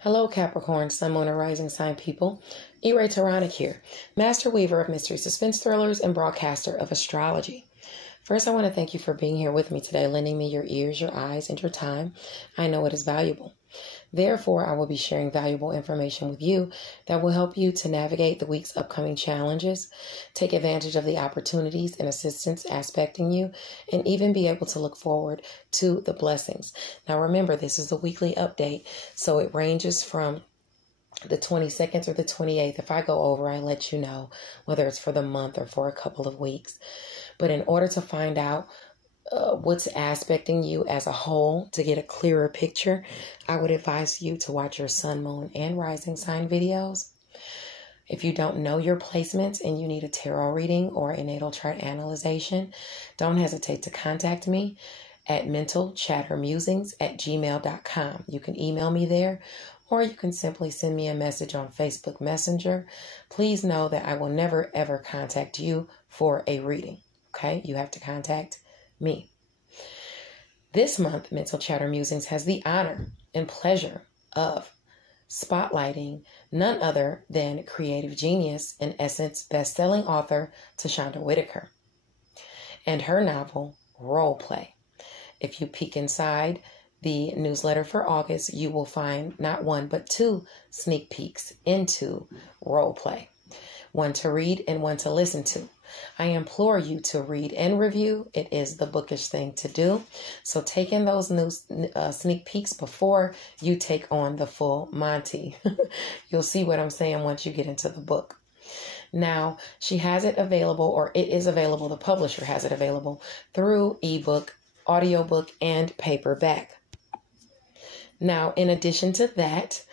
Hello, Capricorn, Sun, Moon, and Rising sign people. E-Ray Taronic here, master weaver of mystery suspense thrillers and broadcaster of astrology. First, I want to thank you for being here with me today, lending me your ears, your eyes, and your time. I know it is valuable. Therefore, I will be sharing valuable information with you that will help you to navigate the week's upcoming challenges, take advantage of the opportunities and assistance aspecting you, and even be able to look forward to the blessings. Now, remember, this is a weekly update, so it ranges from the 22nd or the 28th. If I go over, I let you know whether it's for the month or for a couple of weeks. But in order to find out what's aspecting you as a whole, to get a clearer picture, I would advise you to watch your sun, moon, and rising sign videos. If you don't know your placements and you need a tarot reading or a natal chart analyzation, don't hesitate to contact me at mentalchattermusings@gmail.com. You can email me there, or you can simply send me a message on Facebook Messenger. Please know that I will never, ever contact you for a reading. Okay? You have to contact me. This month, Mental Chatter Musings has the honor and pleasure of spotlighting none other than creative genius and Essence best-selling author Tashonda Whitaker and her novel, Role Play. If you peek inside the newsletter for August, you will find not one, but two sneak peeks into Role Play. One to read and one to listen to. I implore you to read and review. It is the bookish thing to do. So take in those new sneak peeks before you take on the full Monty. You'll see what I'm saying once you get into the book. Now, she has it available, or it is available, the publisher has it available through ebook, audiobook, and paperback. Now, in addition to that,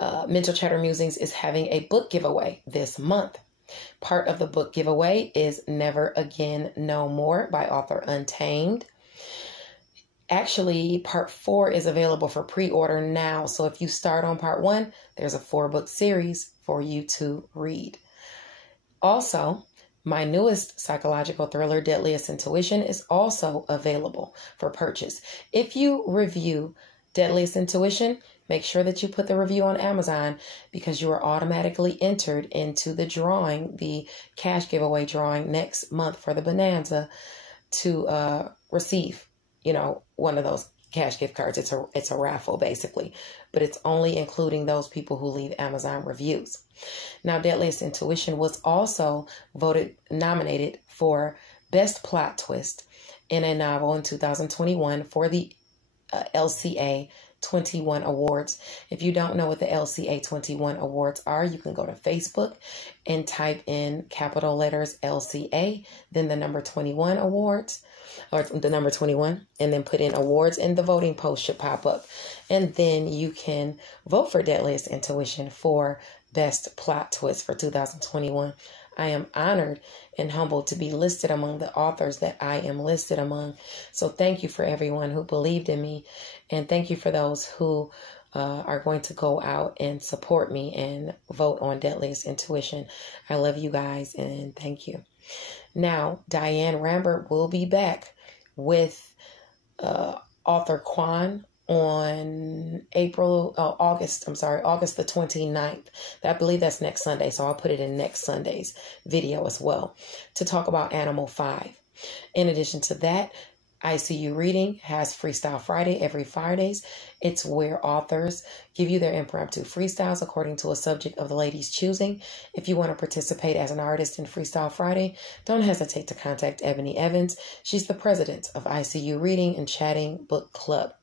Mental Chatter Musings is having a book giveaway this month. Part of the book giveaway is Never Again, No More by author Untamed. Actually, part 4 is available for pre-order now. So if you start on part 1, there's a 4-book series for you to read. Also, my newest psychological thriller, Deadliest Intuition, is also available for purchase. If you review Deadliest Intuition, make sure that you put the review on Amazon, because you are automatically entered into the drawing, the cash giveaway drawing next month for the Bonanza, to receive, one of those cash gift cards. It's a raffle basically, but it's only including those people who leave Amazon reviews. Now, Deadliest Intuition was also nominated for Best Plot Twist in a Novel in 2021 for the LCA 21 awards. If you don't know what the LCA 21 awards are, you can go to Facebook and type in capital letters LCA, then the number 21 awards, or the number 21, and then put in awards, and the voting post should pop up. And then you can vote for Deadliest Intuition for Best Plot Twist for 2021. I am honored and humbled to be listed among the authors that I am listed among. So thank you for everyone who believed in me. And thank you for those who are going to go out and support me and vote on Deadliest Intuition. I love you guys and thank you. Now, Diane Rambert will be back with author Quan on August the 29th. I believe that's next Sunday, so I'll put it in next Sunday's video as well, to talk about Animal 5. In addition to that, ICU Reading has Freestyle Friday every Fridays. It's where authors give you their impromptu freestyles according to a subject of the lady's choosing. If you want to participate as an artist in Freestyle Friday, don't hesitate to contact Ebony Evans. She's the president of ICU Reading and Chatting Book Club.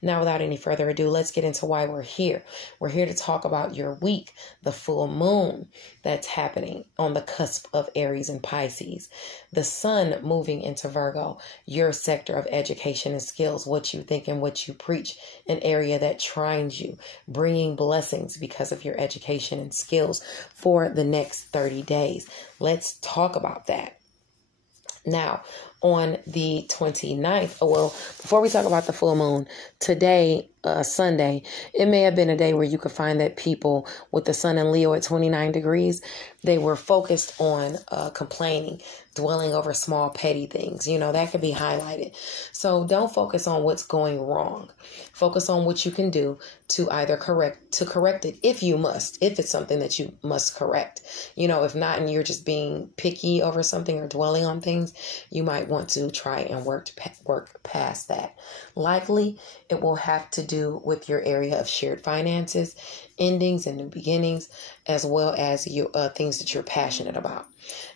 Now, without any further ado, let's get into why we're here. We're here to talk about your week, the full moon that's happening on the cusp of Aries and Pisces, the sun moving into Virgo, your sector of education and skills, what you think and what you preach, an area that trines you, bringing blessings because of your education and skills for the next 30 days. Let's talk about that. Now, on the 29th, before we talk about the full moon, today Sunday, it may have been a day where you could find that people with the sun in Leo at 29 degrees, they were focused on complaining, dwelling over small petty things. That could be highlighted. So don't focus on what's going wrong. Focus on what you can do to either correct it if you must, if it's something that you must correct. If not, and you're just being picky over something or dwelling on things, you might want to try and work past that. Likely, it will have to do with your area of shared finances, endings and new beginnings, as well as your things that you're passionate about.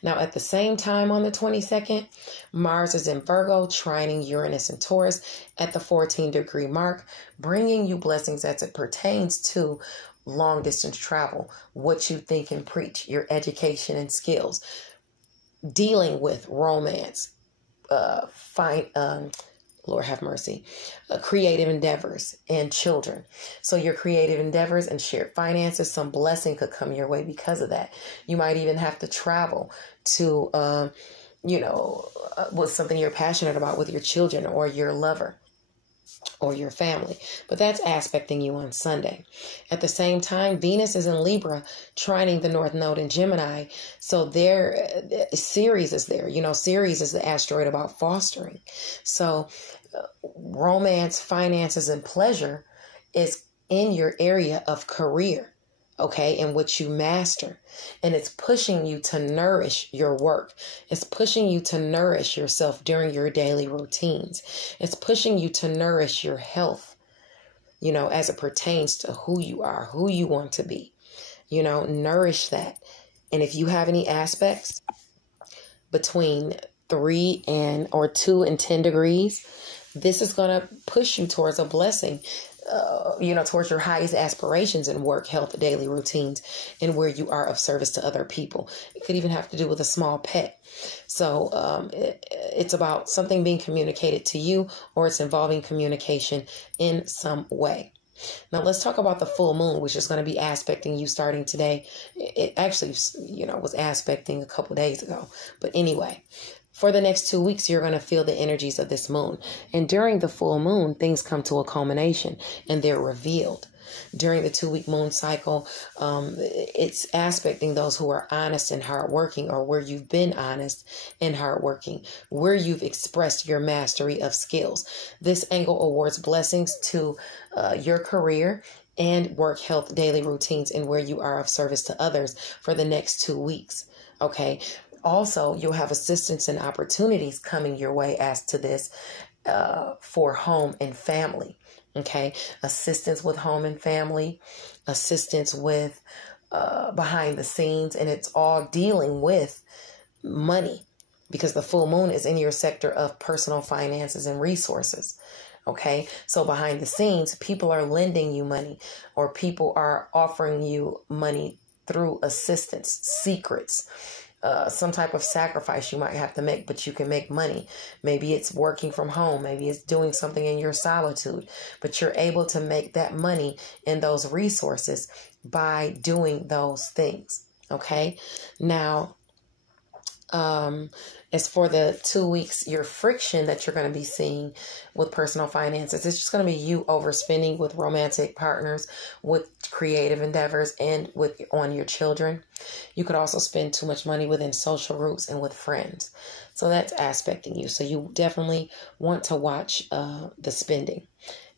Now, at the same time on the 22nd, Mars is in Virgo, trining Uranus and Taurus at the 14-degree mark, bringing you blessings as it pertains to long distance travel, what you think and preach, your education and skills, dealing with romance, Lord have mercy, creative endeavors and children. So your creative endeavors and shared finances, some blessing could come your way because of that. You might even have to travel to, with something you're passionate about with your children or your lover or your family. But that's aspecting you on Sunday. At the same time, Venus is in Libra, trining the North Node in Gemini. So Ceres is there. Ceres is the asteroid about fostering. So romance, finances, and pleasure is in your area of career. Okay, and what you master. And it's pushing you to nourish your work. It's pushing you to nourish yourself during your daily routines. It's pushing you to nourish your health, as it pertains to who you are, who you want to be. Nourish that. And if you have any aspects between 2 and 10 degrees, this is going to push you towards a blessing. Towards your highest aspirations in work, health, daily routines, and where you are of service to other people. It could even have to do with a small pet. So it's about something being communicated to you, or it's involving communication in some way. Now let's talk about the full moon, which is going to be aspecting you starting today. It actually, was aspecting a couple days ago. But anyway, for the next 2 weeks, you're going to feel the energies of this moon. And during the full moon, things come to a culmination and they're revealed. During the 2-week moon cycle, it's aspecting those who are honest and hardworking, or where you've been honest and hardworking, where you've expressed your mastery of skills. This angle awards blessings to your career and work, health, daily routines, and where you are of service to others for the next 2 weeks. Okay. Also, you'll have assistance and opportunities coming your way as to this for home and family. Okay. Assistance with home and family, assistance with behind the scenes. And it's all dealing with money, because the full moon is in your sector of personal finances and resources. Okay. So behind the scenes, people are lending you money, or people are offering you money through assistance, secrets. Some type of sacrifice you might have to make, but you can make money. Maybe it's working from home. Maybe it's doing something in your solitude, but you're able to make that money and those resources by doing those things. Okay. Now, as for the 2 weeks, your friction that you're going to be seeing with personal finances, it's just going to be you overspending with romantic partners, with creative endeavors, and on your children. You could also spend too much money within social groups and with friends. So that's aspecting you. So you definitely want to watch the spending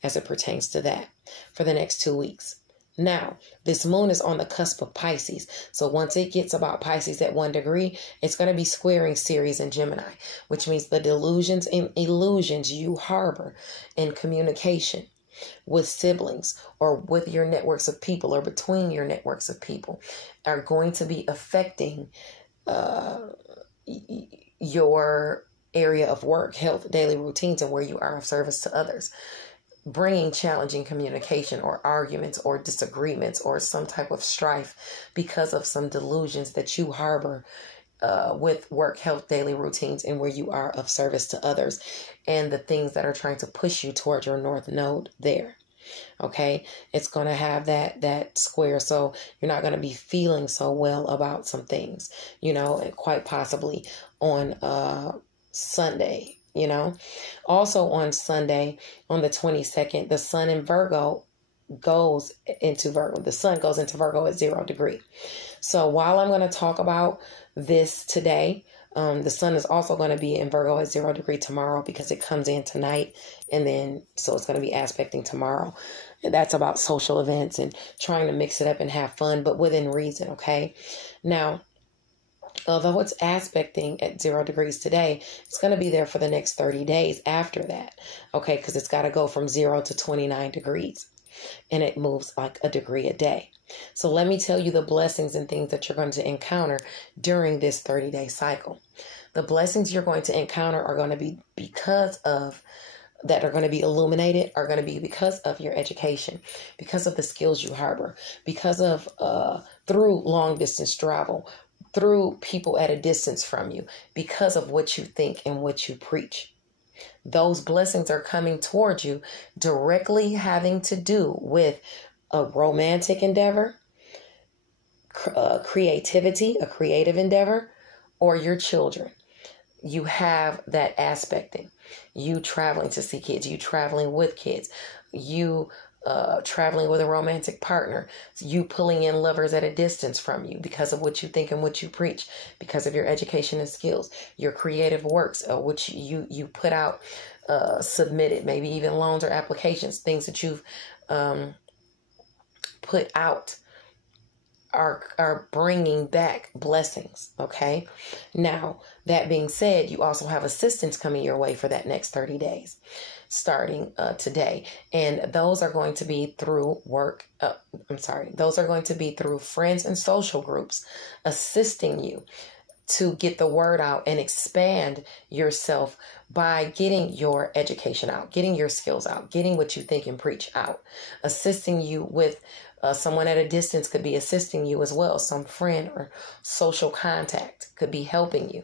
as it pertains to that for the next 2 weeks. Now, this moon is on the cusp of Pisces. So once it gets about Pisces at 1 degree, it's going to be squaring Ceres and Gemini, which means the delusions and illusions you harbor in communication with siblings, or with your networks of people, or between your networks of people, are going to be affecting your area of work, health, daily routines, and where you are of service to others. Bringing challenging communication, or arguments, or disagreements, or some type of strife because of some delusions that you harbor with work, health, daily routines, and where you are of service to others, and the things that are trying to push you toward your North Node there. Okay, it's going to have that square, so you're not going to be feeling so well about some things, and quite possibly on Sunday, you know. Also on Sunday, on the 22nd, the sun in Virgo goes into Virgo. The sun goes into Virgo at 0 degree. So while I'm going to talk about this today, the sun is also going to be in Virgo at 0 degree tomorrow because it comes in tonight. And then, so it's going to be aspecting tomorrow. And that's about social events and trying to mix it up and have fun, but within reason. Okay. Now, although it's aspecting at 0 degrees today, it's going to be there for the next 30 days after that. Okay. Because it's got to go from 0 to 29 degrees. And it moves like a degree a day. So let me tell you the blessings and things that you're going to encounter during this 30-day cycle. The blessings you're going to encounter are going to be that are going to be illuminated are going to be because of your education, because of the skills you harbor, because of through long distance travel, through people at a distance from you, because of what you think and what you preach. Those blessings are coming towards you directly having to do with a romantic endeavor, creativity, a creative endeavor, or your children. You have that aspecting. You traveling to see kids, you traveling with kids, you traveling with a romantic partner, you pulling in lovers at a distance from you because of what you think and what you preach, because of your education and skills, your creative works, which you put out, submitted, maybe even loans or applications, things that you've put out are bringing back blessings. Okay. Now, that being said, you also have assistance coming your way for that next 30 days, starting today. And those are going to be through work. Those are going to be through friends and social groups assisting you to get the word out and expand yourself by getting your education out, getting your skills out, getting what you think and preach out, assisting you with someone at a distance could be assisting you as well. Some friend or social contact could be helping you.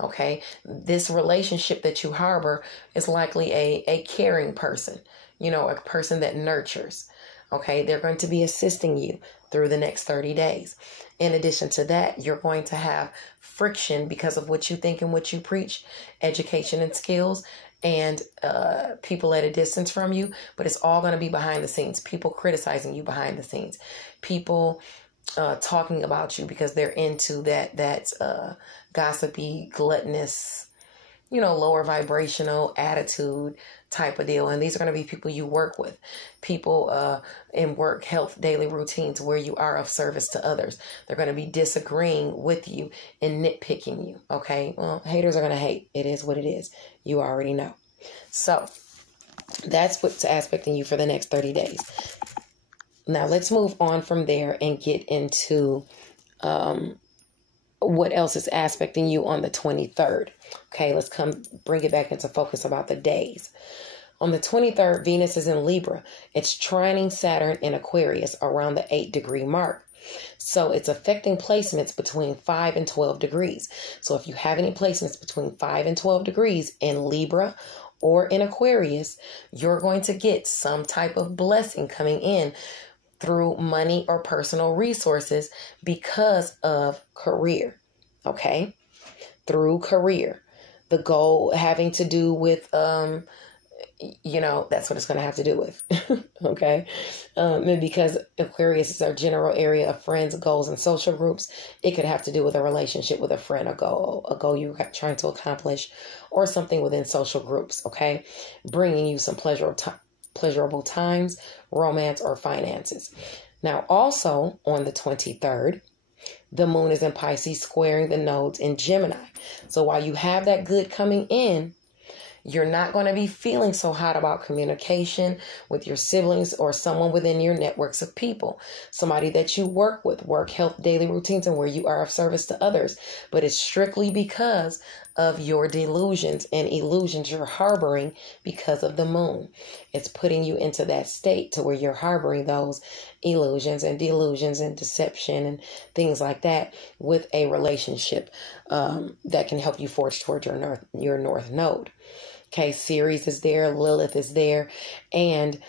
Okay. This relationship that you harbor is likely a caring person, a person that nurtures. Okay. They're going to be assisting you through the next 30 days. In addition to that, you're going to have friction because of what you think and what you preach, education and skills, and people at a distance from you, but it's all going to be behind the scenes. People criticizing you behind the scenes. People talking about you because they're into that gossipy, gluttonous, lower vibrational attitude type of deal. And these are going to be people you work with, people in work, health, daily routines where you are of service to others. They're going to be disagreeing with you and nitpicking you. Okay. Well, haters are going to hate. It is what it is. You already know. So that's what's aspecting you for the next 30 days. Now let's move on from there and get into what else is aspecting you on the 23rd. Okay, let's bring it back into focus about the days. On the 23rd, Venus is in Libra. It's trining Saturn in Aquarius around the 8 degree mark. So it's affecting placements between 5 and 12 degrees. So if you have any placements between 5 and 12 degrees in Libra or in Aquarius, you're going to get some type of blessing coming in through money or personal resources because of career. Okay. Through career. The goal having to do with, that's what it's going to have to do with. Okay. Because Aquarius is our general area of friends, goals, and social groups. It could have to do with a relationship with a friend, a goal you're trying to accomplish, or something within social groups. Okay. Bringing you some pleasurable times, romance, or finances. Now, also on the 23rd, the moon is in Pisces squaring the nodes in Gemini. So while you have that good coming in, you're not going to be feeling so hot about communication with your siblings or someone within your networks of people, somebody that you work with, work, health, daily routines, and where you are of service to others. But it's strictly because of your delusions and illusions you're harboring because of the moon. It's putting you into that state to where you're harboring those illusions and delusions and deception and things like that with a relationship that can help you forge towards your north node. Okay, Ceres is there, Lilith is there, and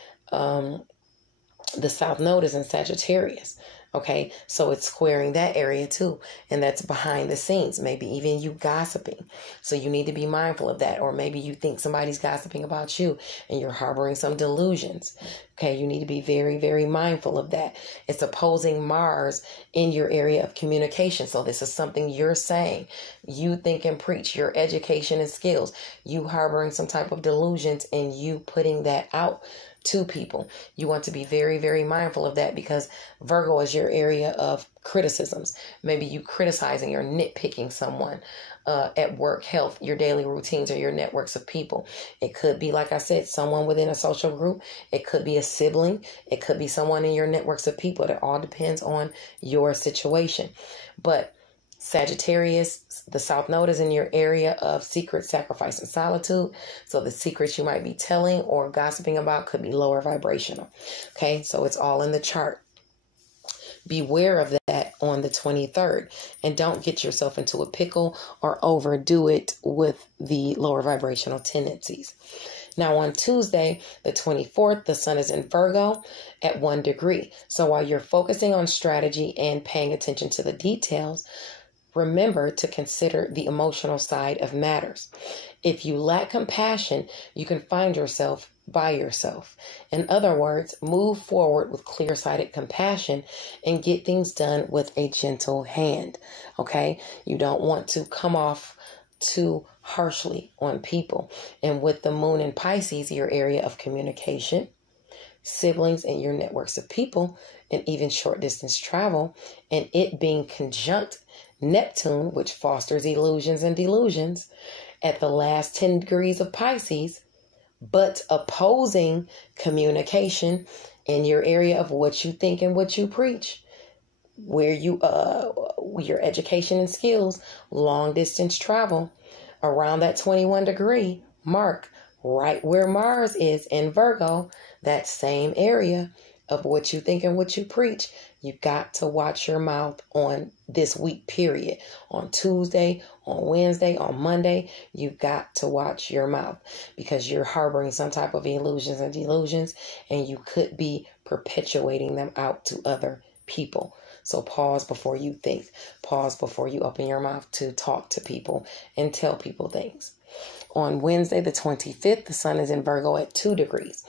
The South Node is in Sagittarius. Okay, so it's squaring that area too. And that's behind the scenes. Maybe even you gossiping. So you need to be mindful of that. Or maybe you think somebody's gossiping about you and you're harboring some delusions. Okay, you need to be very, very mindful of that. It's opposing Mars in your area of communication. So this is something you're saying. You think and preach your education and skills. You harboring some type of delusions and you putting that out to people. You want to be very, very mindful of that because Virgo is your area of criticisms. Maybe you criticizing or nitpicking someone at work, health, your daily routines, or your networks of people. It could be, like I said, someone within a social group. It could be a sibling. It could be someone in your networks of people. It all depends on your situation. But Sagittarius, the South Node is in your area of secret, sacrifice, and solitude. So the secrets you might be telling or gossiping about could be lower vibrational. Okay, so it's all in the chart. Beware of that on the 23rd. And don't get yourself into a pickle or overdo it with the lower vibrational tendencies. Now on Tuesday, the 24th, the sun is in Virgo at 1 degree. So while you're focusing on strategy and paying attention to the details, remember to consider the emotional side of matters. If you lack compassion, you can find yourself by yourself. In other words, move forward with clear-sighted compassion and get things done with a gentle hand. Okay? You don't want to come off too harshly on people. And with the moon in Pisces, your area of communication, siblings, and your networks of people, and even short distance travel, and it being conjunct Neptune, which fosters illusions and delusions, at the last 10 degrees of Pisces, but opposing communication in your area of what you think and what you preach, where you, your education and skills, long distance travel, around that 21 degree mark, right where Mars is in Virgo, that same area of what you think and what you preach. You've got to watch your mouth on this week period. On Tuesday, on Wednesday, on Monday, you've got to watch your mouth because you're harboring some type of illusions and delusions, and you could be perpetuating them out to other people. So pause before you think. Pause before you open your mouth to talk to people and tell people things. On Wednesday, the 25th, the sun is in Virgo at 2 degrees.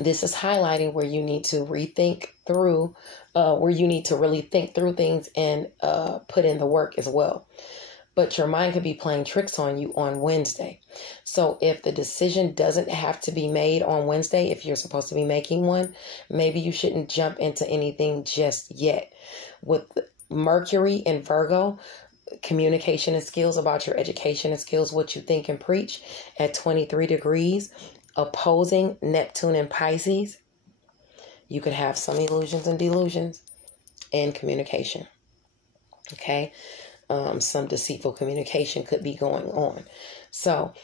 This is highlighting where you need to rethink through, where you need to really think through things and put in the work as well. But your mind could be playing tricks on you on Wednesday. So if the decision doesn't have to be made on Wednesday, if you're supposed to be making one, maybe you shouldn't jump into anything just yet. With Mercury in Virgo, communication and skills about your education and skills, what you think and preach at 23 degrees, opposing Neptune and Pisces, you could have some illusions and delusions in communication. Okay. Some deceitful communication could be going on. So,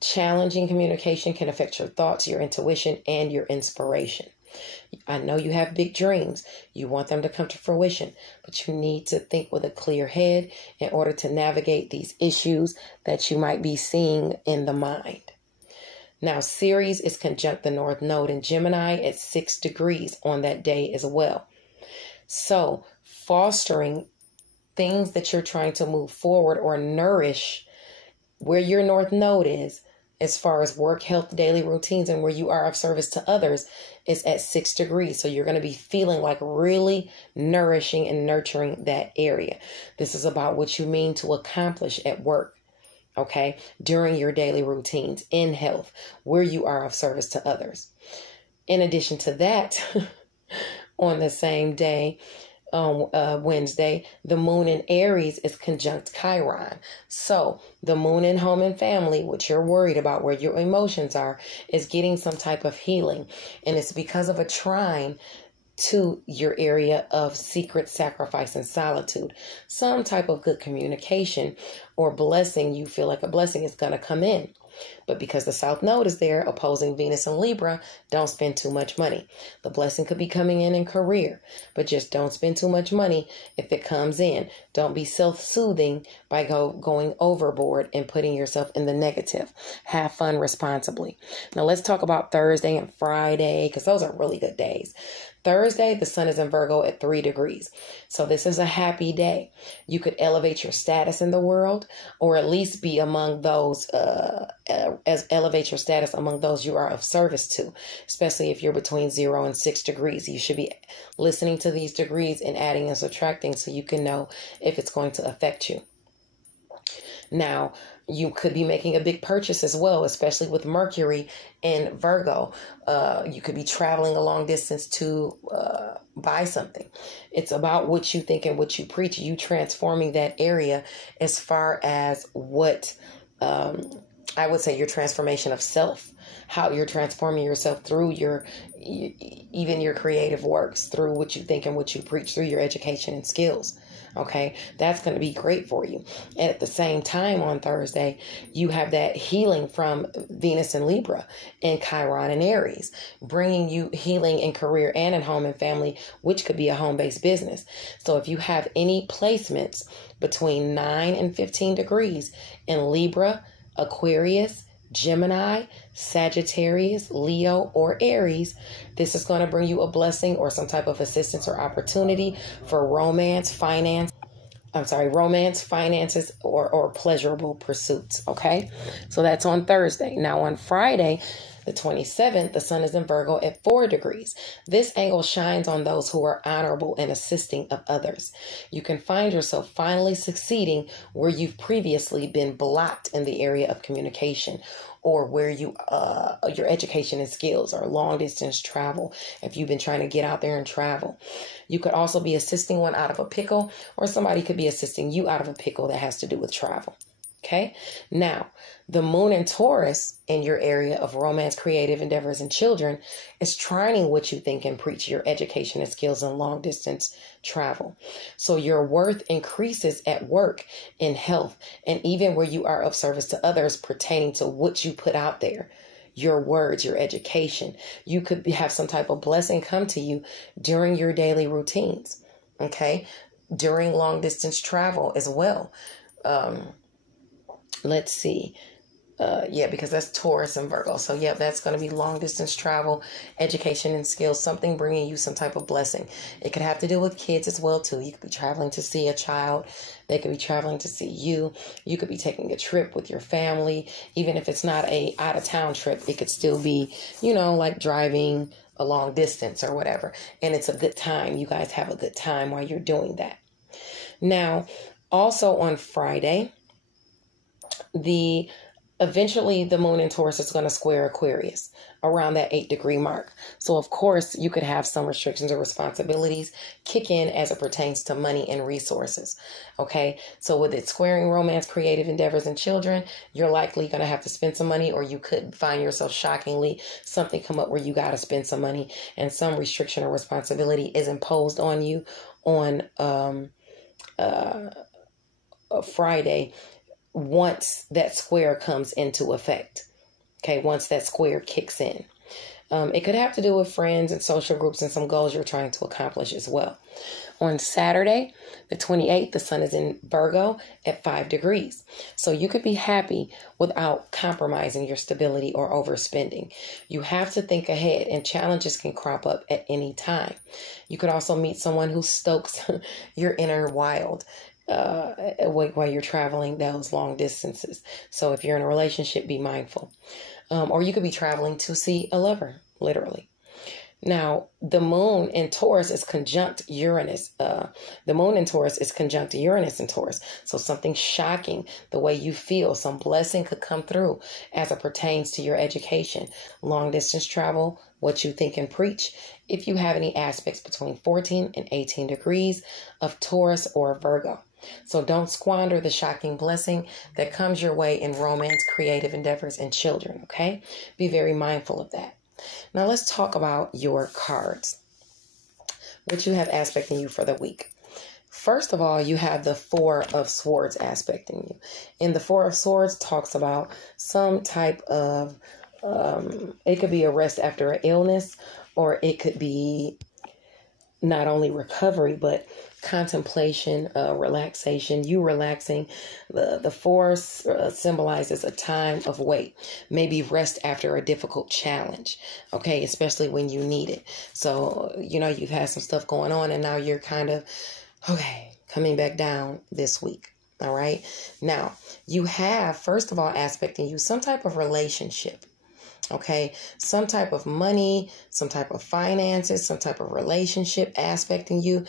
challenging communication can affect your thoughts, your intuition, and your inspiration. I know you have big dreams. You want them to come to fruition, but you need to think with a clear head in order to navigate these issues that you might be seeing in the mind. Now, Ceres is conjunct the North Node in Gemini at 6 degrees on that day as well. So, fostering things that you're trying to move forward or nourish where your North Node is, as far as work, health, daily routines, and where you are of service to others, is at 6 degrees. So you're going to be feeling like really nourishing and nurturing that area. This is about what you mean to accomplish at work. Okay, during your daily routines, in health, where you are of service to others. In addition to that, on the same day, Wednesday, the moon in Aries is conjunct Chiron. So the moon in home and family, which you're worried about, where your emotions are, is getting some type of healing. And it's because of a trine to your area of secret, sacrifice, and solitude. Some type of good communication or blessing, you feel like a blessing is going to come in. But because the South Node is there opposing Venus and Libra, don't spend too much money. The blessing could be coming in career, but just don't spend too much money if it comes in. Don't be self-soothing by going overboard and putting yourself in the negative. Have fun responsibly. Now let's talk about Thursday and Friday, because those are really good days. Thursday, the sun is in Virgo at 3 degrees. So this is a happy day. You could elevate your status in the world, or at least be among those, elevate your status among those you are of service to, especially if you're between 0 and 6 degrees. You should be listening to these degrees and adding and subtracting so you can know if it's going to affect you. Now, you could be making a big purchase as well, especially with Mercury in Virgo. You could be traveling a long distance to buy something. It's about what you think and what you preach. You transforming that area as far as what I would say your transformation of self, how you're transforming yourself through even your creative works, through what you think and what you preach, through your education and skills. Okay, that's going to be great for you. And at the same time on Thursday, you have that healing from Venus and Libra and Chiron and Aries, bringing you healing in career and in home and family, which could be a home-based business. So if you have any placements between 9 and 15 degrees in Libra, Aquarius, Gemini, Sagittarius, Leo, or Aries, this is going to bring you a blessing or some type of assistance or opportunity for romance, finances, or pleasurable pursuits. Okay, so that's on Thursday. Now on Friday, the 27th, the sun is in Virgo at 4 degrees. This angle shines on those who are honorable and assisting of others. You can find yourself finally succeeding where you've previously been blocked in the area of communication, or where your education and skills, or long distance travel, if you've been trying to get out there and travel. You could also be assisting one out of a pickle, or somebody could be assisting you out of a pickle that has to do with travel. Okay, now the moon in Taurus in your area of romance, creative endeavors, and children is trining what you think and preach, your education and skills in long distance travel. So your worth increases at work, in health, and even where you are of service to others pertaining to what you put out there. Your words, your education. You could have some type of blessing come to you during your daily routines. Okay, during long distance travel as well. Let's see. Because that's Taurus and Virgo. So yeah, that's going to be long distance travel, education and skills, something bringing you some type of blessing. It could have to do with kids as well too. You could be traveling to see a child. They could be traveling to see you. You could be taking a trip with your family. Even if it's not a out of town trip, it could still be, like driving a long distance or whatever. And it's a good time. You guys have a good time while you're doing that. Now, also on Friday, eventually the moon in Taurus is going to square Aquarius around that 8 degree mark. So of course you could have some restrictions or responsibilities kick in as it pertains to money and resources. Okay. So with it squaring romance, creative endeavors, and children, you're likely going to have to spend some money, or you could find yourself shockingly something come up where you got to spend some money and some restriction or responsibility is imposed on you on, a Friday, once that square comes into effect. Okay, once that square kicks in. It could have to do with friends and social groups and some goals you're trying to accomplish as well. On Saturday, the 28th, the sun is in Virgo at 5 degrees. So you could be happy without compromising your stability or overspending. You have to think ahead, and challenges can crop up at any time. You could also meet someone who stokes your inner wild while you're traveling those long distances. So if you're in a relationship, be mindful. Or you could be traveling to see a lover, literally. Now, the moon in Taurus is conjunct Uranus. The moon in Taurus is conjunct Uranus in Taurus. So something shocking, the way you feel, some blessing could come through as it pertains to your education, long distance travel, what you think and preach. If you have any aspects between 14 and 18 degrees of Taurus or Virgo. So don't squander the shocking blessing that comes your way in romance, creative endeavors, and children, okay? Be very mindful of that. Now let's talk about your cards. What you have aspecting you for the week. First of all, you have the Four of Swords aspecting you. And the Four of Swords talks about some type of, it could be a rest after an illness, or it could be not only recovery, but contemplation, relaxation, you relaxing. The four symbolizes a time of wait, maybe rest after a difficult challenge, okay, especially when you need it. So, you've had some stuff going on and now you're kind of, okay, coming back down this week. All right. Now, you have, first of all, aspecting you some type of relationship. Okay, some type of money, some type of finances, some type of relationship aspecting you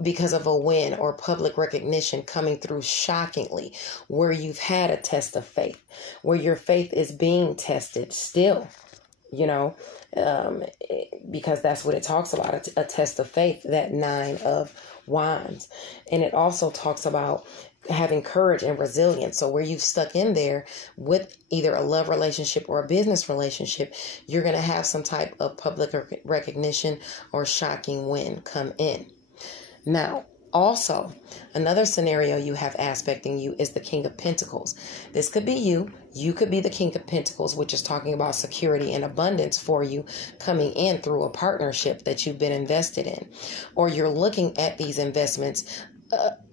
because of a win or public recognition coming through shockingly, where you've had a test of faith, where your faith is being tested still, because that's what it talks about, a test of faith, that Nine of Wands. And it also talks about having courage and resilience. So where you've stuck in there with either a love relationship or a business relationship, you're going to have some type of public recognition or shocking win come in. Now, also, another scenario you have aspecting you is the King of Pentacles. This could be you. You could be the King of Pentacles, which is talking about security and abundance for you coming in through a partnership that you've been invested in. Or you're looking at these investments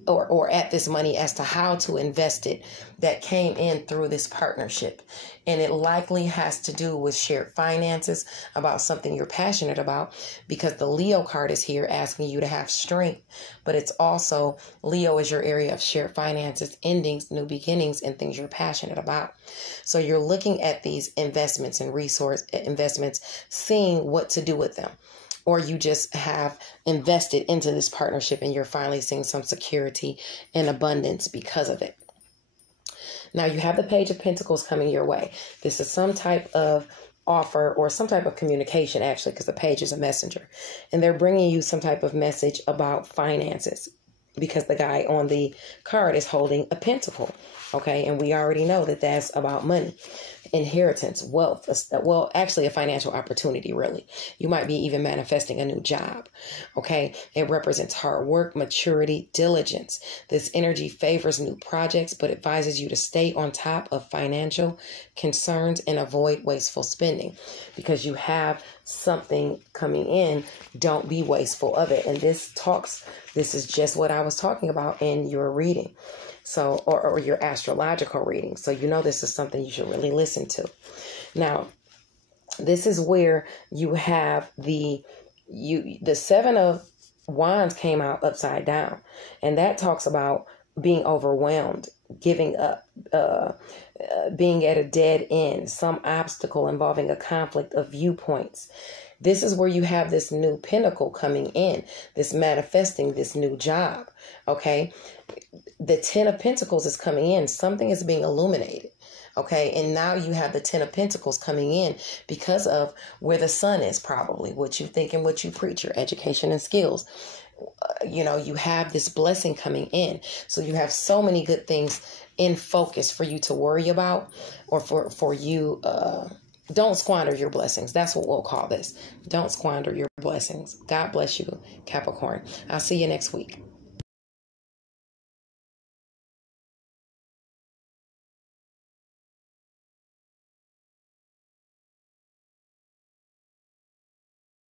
or at this money as to how to invest it that came in through this partnership. And it likely has to do with shared finances, about something you're passionate about, because the Leo card is here asking you to have strength. But it's also, Leo is your area of shared finances, endings, new beginnings, and things you're passionate about. So you're looking at these investments and resource investments, seeing what to do with them. Or you just have invested into this partnership and you're finally seeing some security and abundance because of it. Now you have the Page of Pentacles coming your way. This is some type of offer or some type of communication, actually, because the page is a messenger. And they're bringing you some type of message about finances, because the guy on the card is holding a pentacle. Okay, and we already know that that's about money, inheritance, wealth, well, actually a financial opportunity, really. You might be even manifesting a new job. Okay, it represents hard work, maturity, diligence. This energy favors new projects, but advises you to stay on top of financial concerns and avoid wasteful spending, because you have something coming in. Don't be wasteful of it. And this is just what I was talking about in your reading. So, or your astrological reading. So, this is something you should really listen to. Now, this is where you have the Seven of Wands came out upside down. And that talks about being overwhelmed, giving up, being at a dead end, some obstacle involving a conflict of viewpoints. This is where you have this new pinnacle coming in, this manifesting this new job. Okay. The Ten of Pentacles is coming in. Something is being illuminated. Okay. And now you have the Ten of Pentacles coming in because of where the sun is, probably what you think and what you preach, your education and skills. You have this blessing coming in. So you have so many good things in focus for you to worry about, or for you. Don't squander your blessings. That's what we'll call this. Don't squander your blessings. God bless you, Capricorn. I'll see you next week.